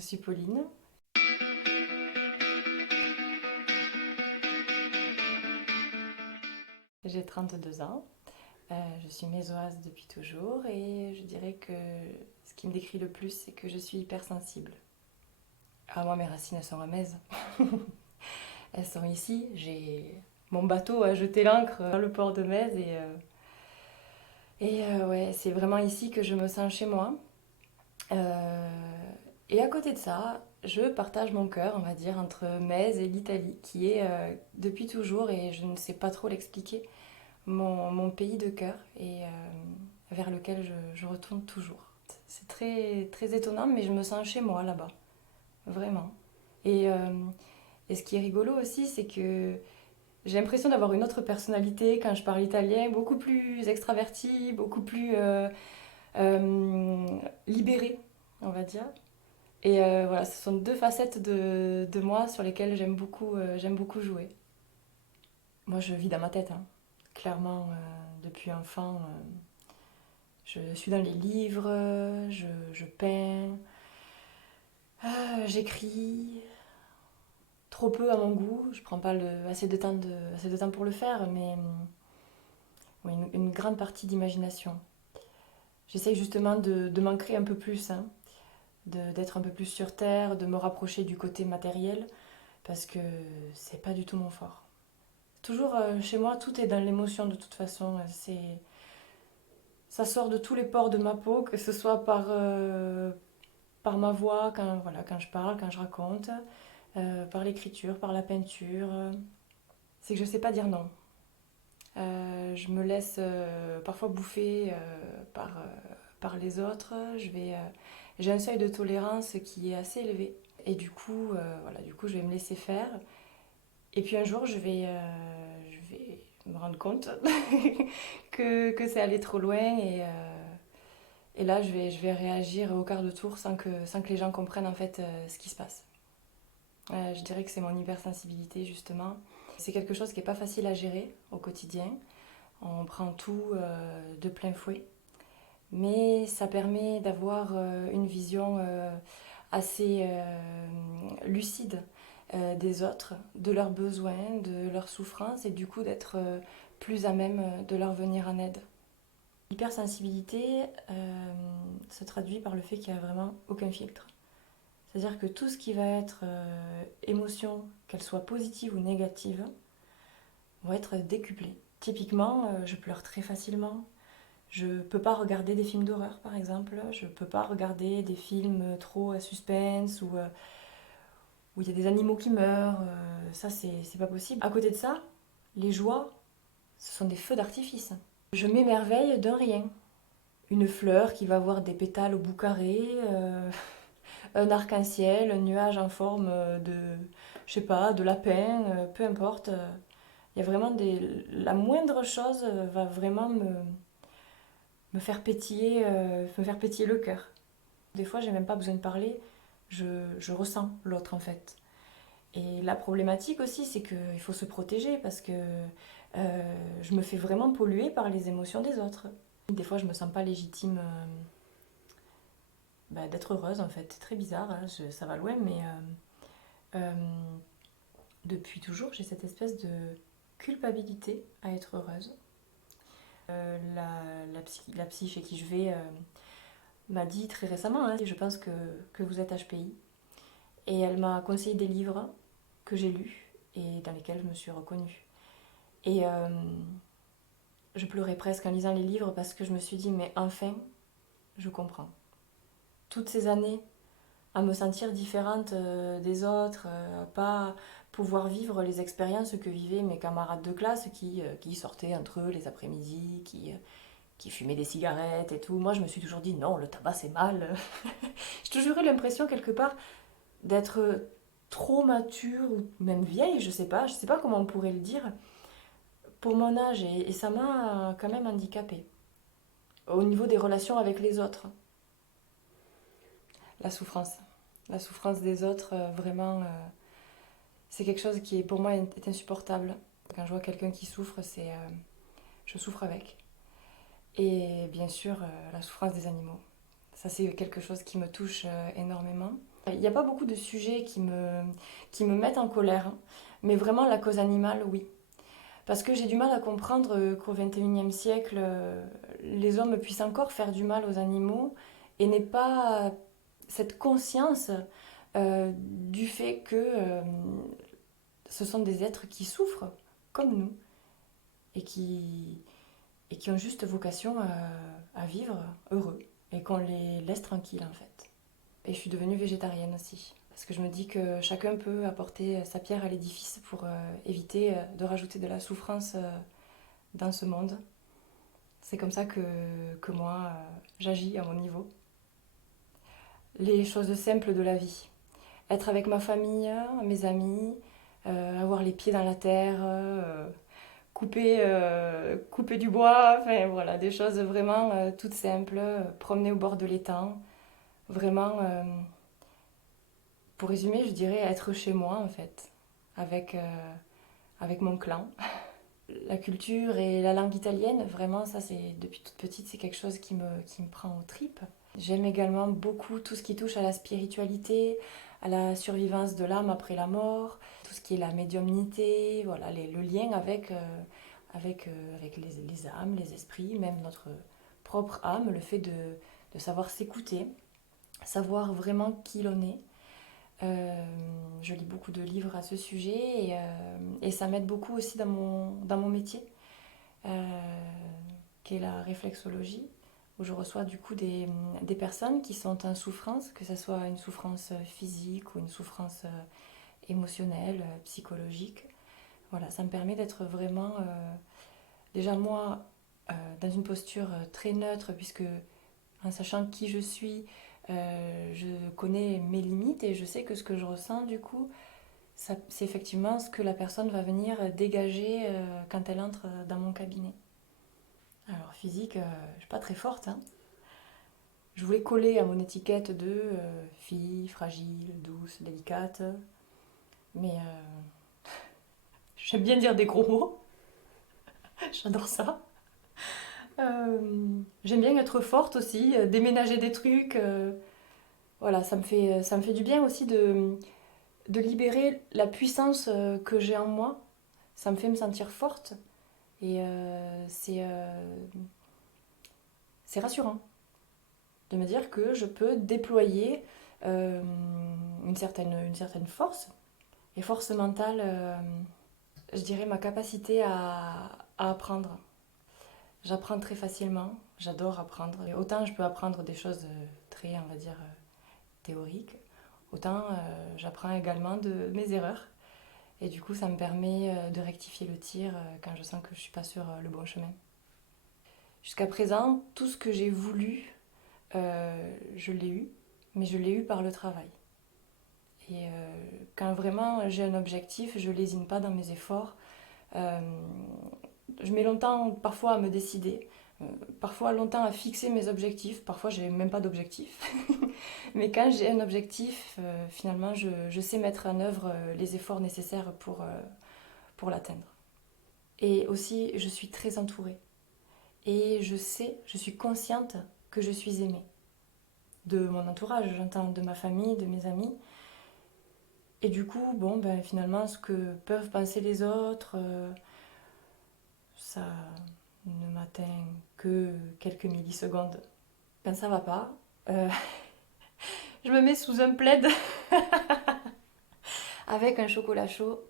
Je suis Pauline. J'ai 32 ans. Je suis mésoise depuis toujours et je dirais que ce qui me décrit le plus, c'est que je suis hypersensible. Ah, moi, mes racines, elles sont à Metz. Elles sont ici. J'ai mon bateau a jeté l'ancre dans le port de Metz ouais, c'est vraiment ici que je me sens chez moi. Euh, et à côté de ça, je partage mon cœur, on va dire, entre Metz et l'Italie, qui est depuis toujours, et je ne sais pas trop l'expliquer, mon pays de cœur et vers lequel je retourne toujours. C'est très, très étonnant, mais je me sens chez moi là-bas, vraiment. Et, euh, et ce qui est rigolo aussi, c'est que j'ai l'impression d'avoir une autre personnalité quand je parle italien, beaucoup plus extravertie, beaucoup plus euh, libérée, on va dire. Et voilà, ce sont deux facettes de moi sur lesquelles j'aime beaucoup jouer. Moi, je vis dans ma tête, hein. Clairement, depuis enfant, je suis dans les livres, je peins, j'écris, trop peu à mon goût. Je prends pas assez de temps pour le faire, mais oui, une grande partie d'imagination. J'essaye justement de m'ancrer un peu plus, hein, d'être un peu plus sur terre, de me rapprocher du côté matériel, parce que c'est pas du tout mon fort. Toujours chez moi, tout est dans l'émotion de toute façon. Ça sort de tous les pores de ma peau, que ce soit par ma voix, quand je parle, quand je raconte, par l'écriture, par la peinture. C'est que je ne sais pas dire non. Je me laisse parfois bouffer par les autres. J'ai un seuil de tolérance qui est assez élevé. Et du coup, voilà, du coup, je vais me laisser faire. Et puis un jour, je vais me rendre compte que c'est allé trop loin et là, je vais réagir au quart de tour sans que les gens comprennent en fait ce qui se passe. Je dirais que c'est mon hypersensibilité justement. C'est quelque chose qui n'est pas facile à gérer au quotidien. On prend tout de plein fouet. Mais ça permet d'avoir une vision assez lucide des autres, de leurs besoins, de leurs souffrances et du coup d'être plus à même de leur venir en aide. L'hypersensibilité se traduit par le fait qu'il n'y a vraiment aucun filtre. C'est-à-dire que tout ce qui va être émotion, qu'elle soit positive ou négative, va être décuplé. Typiquement, je pleure très facilement. Je ne peux pas regarder des films d'horreur, par exemple. Je ne peux pas regarder des films trop à suspense où il y a des animaux qui meurent. Ça, c'est pas possible. À côté de ça, les joies, ce sont des feux d'artifice. Je m'émerveille d'un rien. Une fleur qui va avoir des pétales au bout carré, un arc-en-ciel, un nuage en forme je sais pas, de lapin, peu importe. Il y a vraiment la moindre chose va vraiment me faire pétiller le cœur. Des fois, j'ai même pas besoin de parler, je ressens l'autre en fait. Et la problématique aussi, c'est qu'il faut se protéger parce que je me fais vraiment polluer par les émotions des autres. Des fois, je me sens pas légitime d'être heureuse en fait. C'est très bizarre, hein, ça va loin, mais euh, depuis toujours, j'ai cette espèce de culpabilité à être heureuse. La psy chez qui je vais m'a dit très récemment, hein, je pense que vous êtes HPI. Et elle m'a conseillé des livres que j'ai lus et dans lesquels je me suis reconnue. Et je pleurais presque en lisant les livres parce que je me suis dit, mais enfin, je comprends. Toutes ces années à me sentir différente des autres, à pas pouvoir vivre les expériences que vivaient mes camarades de classe qui sortaient entre eux les après-midi, qui fumaient des cigarettes et tout. Moi, je me suis toujours dit non, le tabac c'est mal. J'ai toujours eu l'impression quelque part d'être trop mature ou même vieille, je sais pas comment on pourrait le dire, pour mon âge et ça m'a quand même handicapée au niveau des relations avec les autres. La souffrance. La souffrance des autres, vraiment, c'est quelque chose qui, pour moi, est insupportable. Quand je vois quelqu'un qui souffre, je souffre avec. Et bien sûr, la souffrance des animaux. Ça, c'est quelque chose qui me touche énormément. Il n'y a pas beaucoup de sujets qui me mettent en colère, hein. Mais vraiment la cause animale, oui. Parce que j'ai du mal à comprendre qu'au XXIe siècle, les hommes puissent encore faire du mal aux animaux et n'aient pas cette conscience du fait que ce sont des êtres qui souffrent, comme nous, et qui ont juste vocation à vivre heureux, et qu'on les laisse tranquilles en fait. Et je suis devenue végétarienne aussi, parce que je me dis que chacun peut apporter sa pierre à l'édifice pour éviter de rajouter de la souffrance dans ce monde. C'est comme ça que moi, j'agis à mon niveau. Les choses simples de la vie. Être avec ma famille, mes amis, avoir les pieds dans la terre, couper du bois, enfin voilà, des choses vraiment toutes simples, promener au bord de l'étang. Vraiment, pour résumer, je dirais être chez moi en fait, avec mon clan. La culture et la langue italienne, vraiment, ça c'est depuis toute petite, c'est quelque chose qui me prend aux tripes. J'aime également beaucoup tout ce qui touche à la spiritualité, à la survivance de l'âme après la mort, tout ce qui est la médiumnité, voilà, le lien avec les âmes, les esprits, même notre propre âme, le fait de savoir s'écouter, savoir vraiment qui l'on est. Je lis beaucoup de livres à ce sujet et ça m'aide beaucoup aussi dans mon métier, qui est la réflexologie, où je reçois du coup des personnes qui sont en souffrance, que ce soit une souffrance physique ou une souffrance émotionnelle, psychologique. Voilà, ça me permet d'être vraiment, déjà moi, dans une posture très neutre, puisque en sachant qui je suis, je connais mes limites et je sais que ce que je ressens, du coup, c'est effectivement ce que la personne va venir dégager quand elle entre dans mon cabinet. Alors, physique, je ne suis pas très forte, hein. Je voulais coller à mon étiquette de fille fragile, douce, délicate, mais j'aime bien dire des gros mots, j'adore ça. J'aime bien être forte aussi, déménager des trucs. Voilà, ça me fait du bien aussi de libérer la puissance que j'ai en moi. Ça me fait me sentir forte et c'est rassurant de me dire que je peux déployer euh, une certaine force. Et force mentale, je dirais ma capacité à apprendre. J'apprends très facilement, j'adore apprendre. Et autant je peux apprendre des choses très, on va dire, théoriques, autant j'apprends également de mes erreurs. Et du coup, ça me permet de rectifier le tir quand je sens que je ne suis pas sur le bon chemin. Jusqu'à présent, tout ce que j'ai voulu, je l'ai eu, mais je l'ai eu par le travail. Et quand vraiment j'ai un objectif, je lésine pas dans mes efforts. Euh, je mets longtemps parfois à me décider, euh, parfois longtemps à fixer mes objectifs, parfois j'ai même pas d'objectif. Mais quand j'ai un objectif, finalement je sais mettre en œuvre les efforts nécessaires pour l'atteindre. Et aussi, je suis très entourée. Et je suis consciente que je suis aimée. De mon entourage, j'entends de ma famille, de mes amis. Et du coup, bon, ben, finalement, ce que peuvent penser les autres, ça ne m'atteint que quelques millisecondes. Quand ça va pas, euh, je me mets sous un plaid avec un chocolat chaud.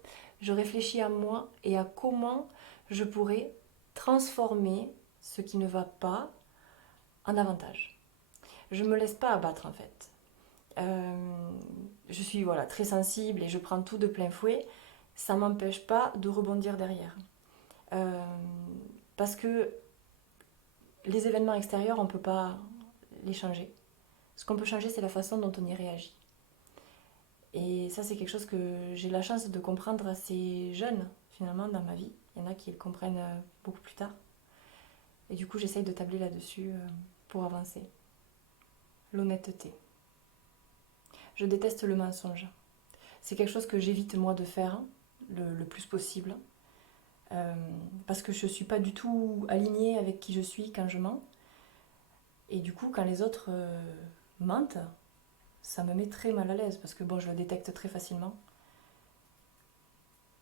Je réfléchis à moi et à comment je pourrais transformer ce qui ne va pas en avantage. Je ne me laisse pas abattre en fait. Euh, je suis voilà, très sensible et je prends tout de plein fouet. Ça ne m'empêche pas de rebondir derrière. Euh, Parce que les événements extérieurs, on ne peut pas les changer. Ce qu'on peut changer, c'est la façon dont on y réagit. Et ça, c'est quelque chose que j'ai la chance de comprendre assez jeune, finalement, dans ma vie. Il y en a qui le comprennent beaucoup plus tard. Et du coup, j'essaye de tabler là-dessus pour avancer. L'honnêteté. Je déteste le mensonge. C'est quelque chose que j'évite moi de faire le plus possible. Euh, Parce que je ne suis pas du tout alignée avec qui je suis quand je mens. Et du coup, quand les autres mentent, ça me met très mal à l'aise parce que bon, je le détecte très facilement.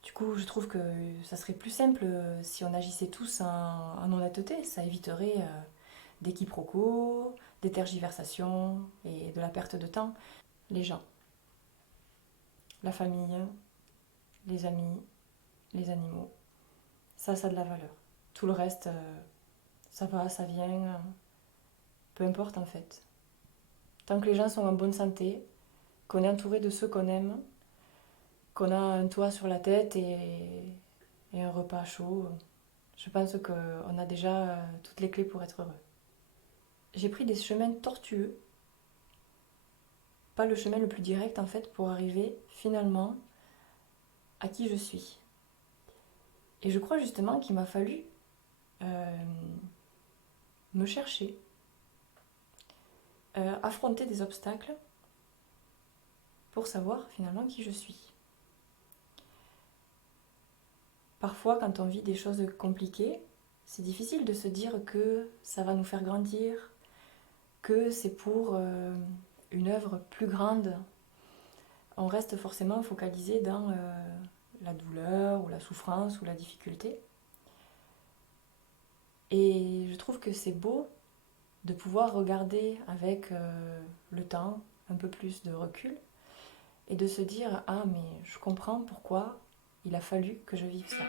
Du coup, je trouve que ça serait plus simple si on agissait tous en honnêteté. Ça éviterait des quiproquos, des tergiversations et de la perte de temps. Les gens, la famille, les amis, les animaux, ça a de la valeur. Tout le reste, ça va, ça vient, peu importe en fait. Tant que les gens sont en bonne santé, qu'on est entouré de ceux qu'on aime, qu'on a un toit sur la tête et un repas chaud, je pense qu'on a déjà toutes les clés pour être heureux. J'ai pris des chemins tortueux, pas le chemin le plus direct en fait, pour arriver finalement à qui je suis. Et je crois justement qu'il m'a fallu euh, me chercher, affronter des obstacles pour savoir finalement qui je suis. Parfois, quand on vit des choses compliquées, c'est difficile de se dire que ça va nous faire grandir, que c'est pour une œuvre plus grande. On reste forcément focalisé dans la douleur ou la souffrance ou la difficulté. Et je trouve que c'est beau de pouvoir regarder avec le temps, un peu plus de recul, et de se dire ah mais je comprends pourquoi il a fallu que je vive ça.